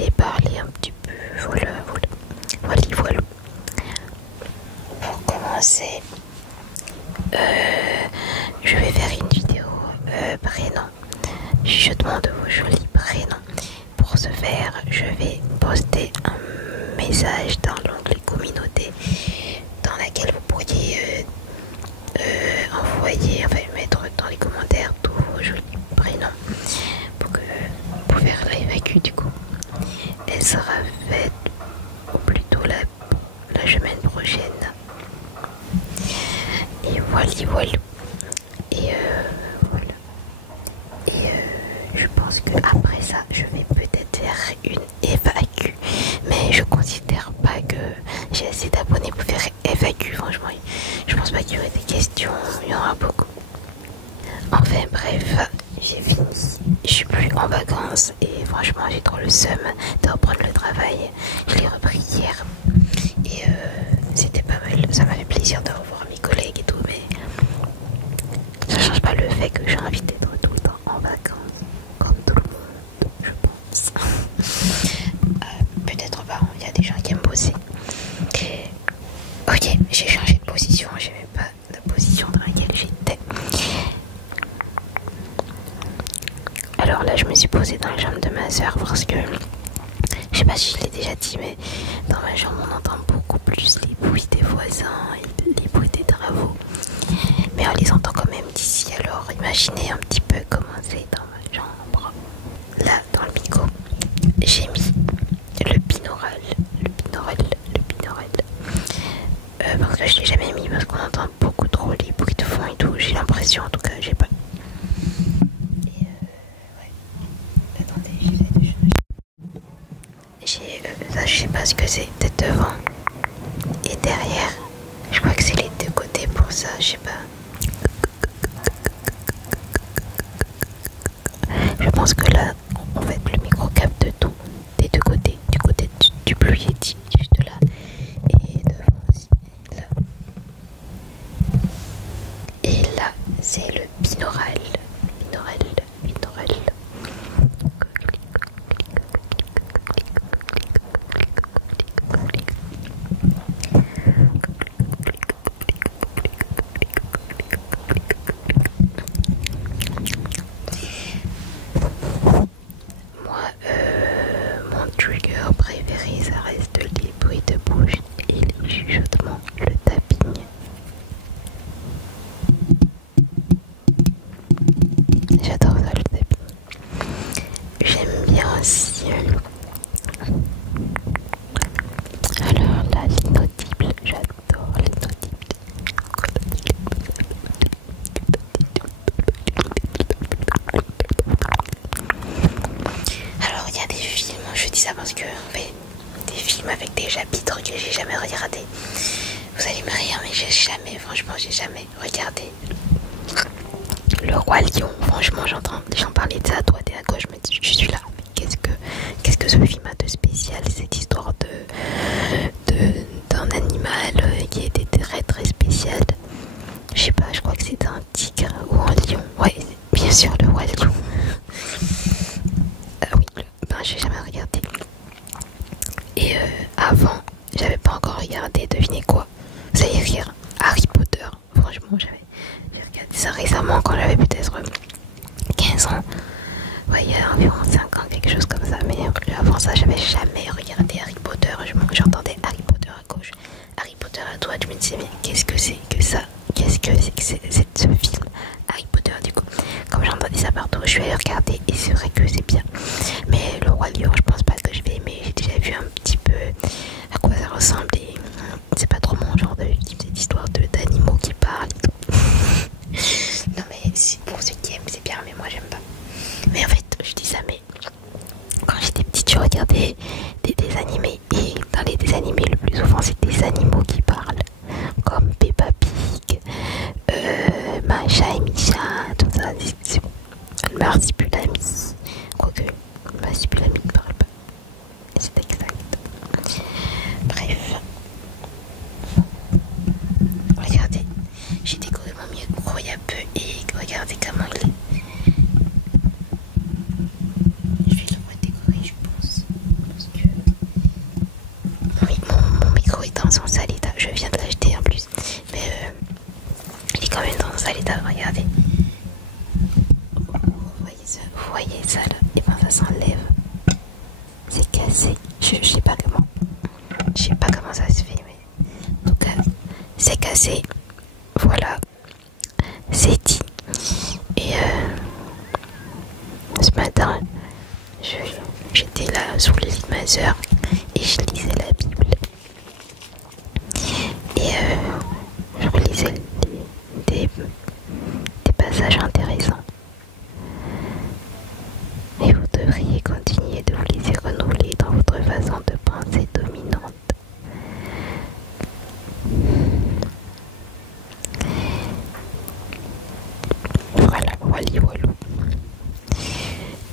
et parler un petit peu. Voilà, voilà, voilà. Pour commencer, je vais faire une vidéo prénom, chuchotement de vos jolis prénoms. Pour ce faire, je vais poster un message dans l'onglet communauté dans laquelle vous pourriez envoyer, enfin mettre dans les commentaires tous vos jolis prénoms pour faire la FAQ du coup. Elle sera faite au plus tôt la semaine prochaine. Et voilà. Et voilà. Et je pense que après ça, je vais peut-être faire une FAQ. Mais je considère pas que j'ai assez d'abonnés pour faire FAQ. Franchement, je pense pas qu'il y aurait des questions. Il y en aura beaucoup. Enfin bref, j'ai fini. Je suis plus en vacances et franchement j'ai trop le seum de reprendre le travail. Je l'ai repris hier et c'était pas mal. Ça m'a fait plaisir de revoir mes collègues et tout, mais ça change pas le fait que j'ai envie d'être tout le temps en vacances, comme tout le monde, je pense. Peut-être pas, il y a des gens qui aiment bosser. Ok, j'ai changé de position, j'ai même pas la position dans laquelle j'étais. Alors là, je me suis posée dans la chambre de ma soeur parce que je sais pas si je l'ai déjà dit, mais dans ma chambre on entend beaucoup plus les bruits des voisins et les bruits des travaux. Mais on les entend quand même d'ici. Alors imaginez un petit peu comment c'est dans ma chambre. Là, dans le micro, j'ai mis le binaural. Parce que je l'ai jamais mis parce qu'on entend beaucoup trop les bruits de fond et tout. J'ai l'impression, en tout cas, j'ai pas. Et ouais. Attendez, ça, je sais pas ce que c'est, peut-être devant et derrière. Je crois que c'est les deux côtés pour ça, je sais pas. Je pense que là, en fait, le micro capte tout des deux côtés. Du côté du Blue Yeti, juste là. Et devant aussi, là. Et là, c'est le binaural. Mon trigger préféré, ça reste les bruits de bouche et les chuchotements, le tapping. J'adore ça, le tapping. J'aime bien aussi. Alors là, l'inaudible, j'adore l'inaudible. Alors il y a des films, je dis ça parce que en fait, des films avec des chapitres que j'ai jamais regardé. Vous allez me rire, mais franchement j'ai jamais regardé Le Roi Lion. Franchement j'en parlais de ça à droite et à gauche, je me dis je suis là, mais qu'est-ce que ce film a de spécial, cette histoire d'un animal qui était très très spécial. Je sais pas, je crois que c'était un tigre ou un lion. Ouais, bien sûr, le Roi Lion. Oui, j'ai jamais regardé. Et avant, j'avais pas encore regardé, devinez quoi? Vous allez rire, Harry Potter. Franchement, j'ai regardé ça récemment quand j'avais peut-être 15 ans. Ouais, il y a environ 5 ans, quelque chose comme ça. Mais avant ça, j'avais jamais regardé Harry Potter. J'entendais Harry Potter à gauche, Harry Potter à droite. Je me disais, mais qu'est-ce que c'est que ça? Qu'est-ce que c'est que ce film Harry Potter? Du coup, comme j'entendais ça partout, je suis allée regarder et c'est vrai que c'est bien. Mais Le Roi Lion, je pense pas que je vais aimer. J'ai déjà vu un petit peu à quoi ça ressemble et c'est pas trop mon genre de film, cette histoire d'animaux qui parlent. Non mais pour ceux qui aiment c'est bien, mais moi j'aime pas. Mais en fait je dis ça, mais quand j'étais petite je regardais des animés et dans les dessins animés le plus souvent c'est des animaux qui parlent, comme Peppa Pig, Macha et Micha, tout ça. C'est un marsupilami, quoique le marsupilami ne parle pas, c'est exact. Bref, regardez, j'ai décoré mon micro il y a peu et regardez comment il est. Je vais le redécorer, je pense. allez regardez. Vous voyez ça là? Et ben ça s'enlève. C'est cassé. Je sais pas comment. Je sais pas comment ça se fait, mais en tout cas, c'est cassé. Voilà. C'est dit. Et ce matin, j'étais là sous le lit de ma soeur et je lisais la Bible. Et je relisais des passages intéressants. Et vous devriez continuer de vous laisser renouveler dans votre façon de penser dominante. Voilà, voilou.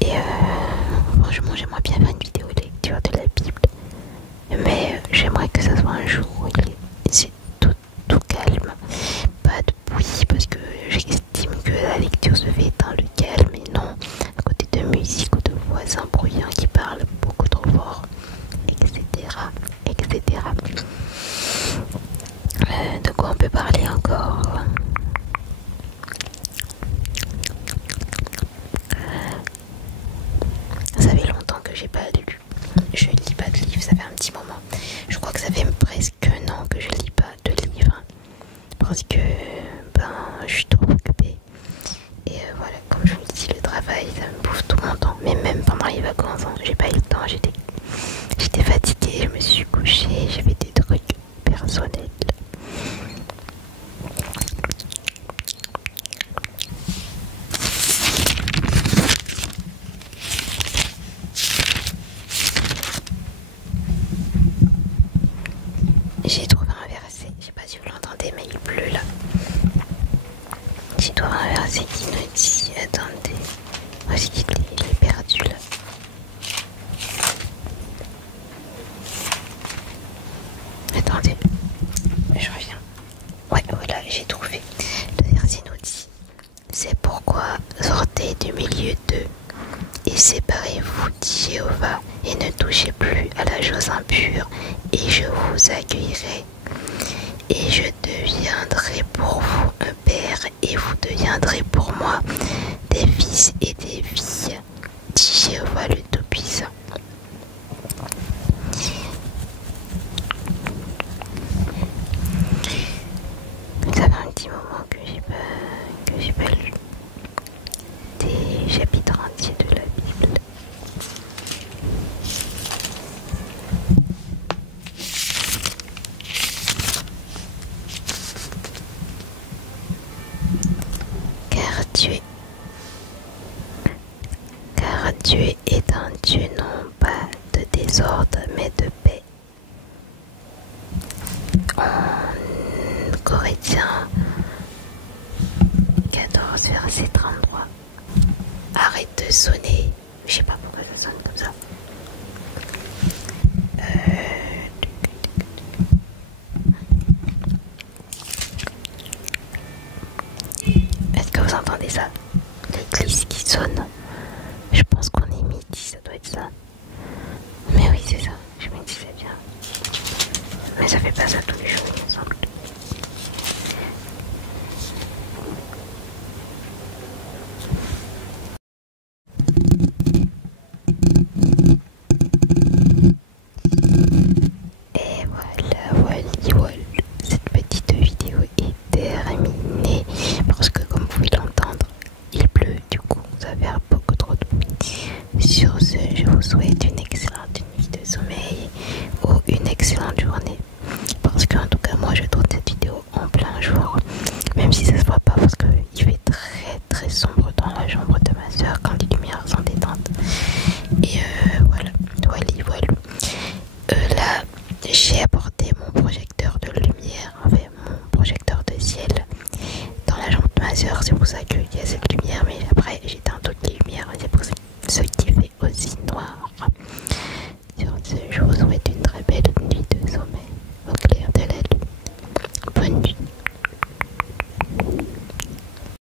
Et franchement, j'aimerais bien faire une vidéo de lecture de la Bible. Mais j'aimerais que ça soit un jour où c'est tout calme. Pas de bruit parce que j'estime que la lecture se fait dans le calme et non à côté de musique ou de voisins bruyants qui parlent beaucoup trop fort, etc. De quoi on peut parler encore? Ça fait longtemps que j'ai pas lu. Je lis pas de livres, ça fait un petit moment. Je crois que ça fait presque un an que je lis pas de livres. Parce que je suis trop occupée. Et voilà, comme je vous le dis, le travail ça me bouffe tout mon temps. Mais même pendant les vacances, j'ai pas eu le temps, j'étais fatiguée, je me suis couchée, j'avais des trucs personnels. J'ai trouvé un verset, je sais pas si vous l'entendez, mais il pleut là. J'ai trouvé un verset qui nous dit, attendez, moi j'ai dit qu'il est perdu là. Attendez, je reviens. Ouais, voilà, j'ai trouvé. Le verset nous dit, c'est pourquoi sortez du milieu d'eux et séparez-vous, dit Jéhovah, et ne touchez plus à la chose impure, et je vous accueillerai. Et je deviendrai pour vous un père, et vous deviendrez pour moi des fils et des filles, dit Jéhovah le Tout-Puissant. Ça fait un petit moment que j'ai pas lu des chapitres entiers de la Bible. Car Dieu est un Dieu non pas de désordre mais de paix. En Corinthiens 14 verset 33. Arrête de sonner. Je sais pas pourquoi ça sonne comme ça. Est-ce que vous entendez ça? L'église qui sonne. Je pense qu'on est midi, ça doit être ça. Mais oui, c'est ça. Je me disais bien. Mais ça fait pas ça tous les jours, il me semble. Et voilà. Cette petite vidéo est terminée. Parce que comme vous pouvez l'entendre, il pleut, du coup ça va faire beaucoup trop de bruit. Sur ce, je vous souhaite une excellente nuit de sommeil ou une excellente journée. Parce qu'en tout cas, moi je tourne cette vidéo en plein jour. Même si ça se voit pas parce qu'il fait très sombre dans la chambre de ma soeur quand les lumières sont éteintes. Et voilà. Là, j'ai apporté mon projecteur de lumière, enfin mon projecteur de ciel dans la chambre de ma soeur. C'est pour ça qu'il y a cette lumière, mais après j'éteins toutes les lumières. C'est pour ça qui fait aussi noir.